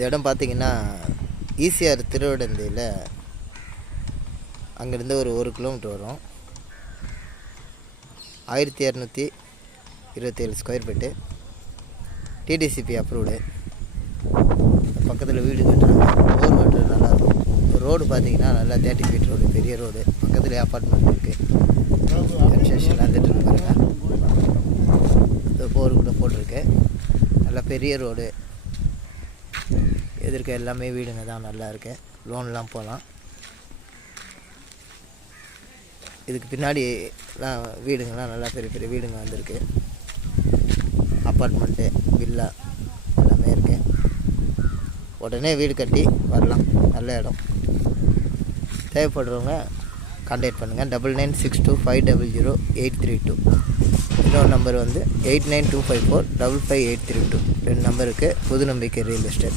இந்த இடம் பார்த்திங்கன்னா ஈசிஆர் திருவிடந்தையில் அங்கேருந்து ஒரு 1 கிலோமீட்டர் வரும். 1227 ஸ்கொயர் ஃபீட்டு, டிடிசிபி அப்ரூவ்டு. பக்கத்தில் வீடு கட்டுறாங்க, போர் வாட்டர் நல்லாயிருக்கும். ரோடு பார்த்திங்கன்னா நல்லா 30 ஃபீட் ரோடு, பெரிய ரோடு. பக்கத்துலேயே அப்பார்ட்மெண்ட் இருக்குது. கன்ஸ்ட்ரக்ஷன் வந்துட்டு பாருங்கள். போர் கூட போட்டிருக்கு. நல்லா பெரிய ரோடு. எதிர்க்க எல்லாமே வீடுங்க தான், நல்லா இருக்கு. லோன்லாம் போகலாம். இதுக்கு பின்னாடிலாம் வீடுங்கள்லாம் நல்லா பெரிய பெரிய வீடுங்க வந்திருக்கு. அப்பார்ட்மெண்ட்டு, வில்லா எல்லாமே இருக்குது. உடனே வீடு கட்டி வரலாம். நல்ல இடம். தேவைப்படுறவங்க கான்டாக்ட் பண்ணுங்கள். 9962500832. இன்னொரு நம்பர் வந்து 8925455832. 2 நம்பருக்கு புது நம்பிக்கை ரியல் எஸ்டேட்.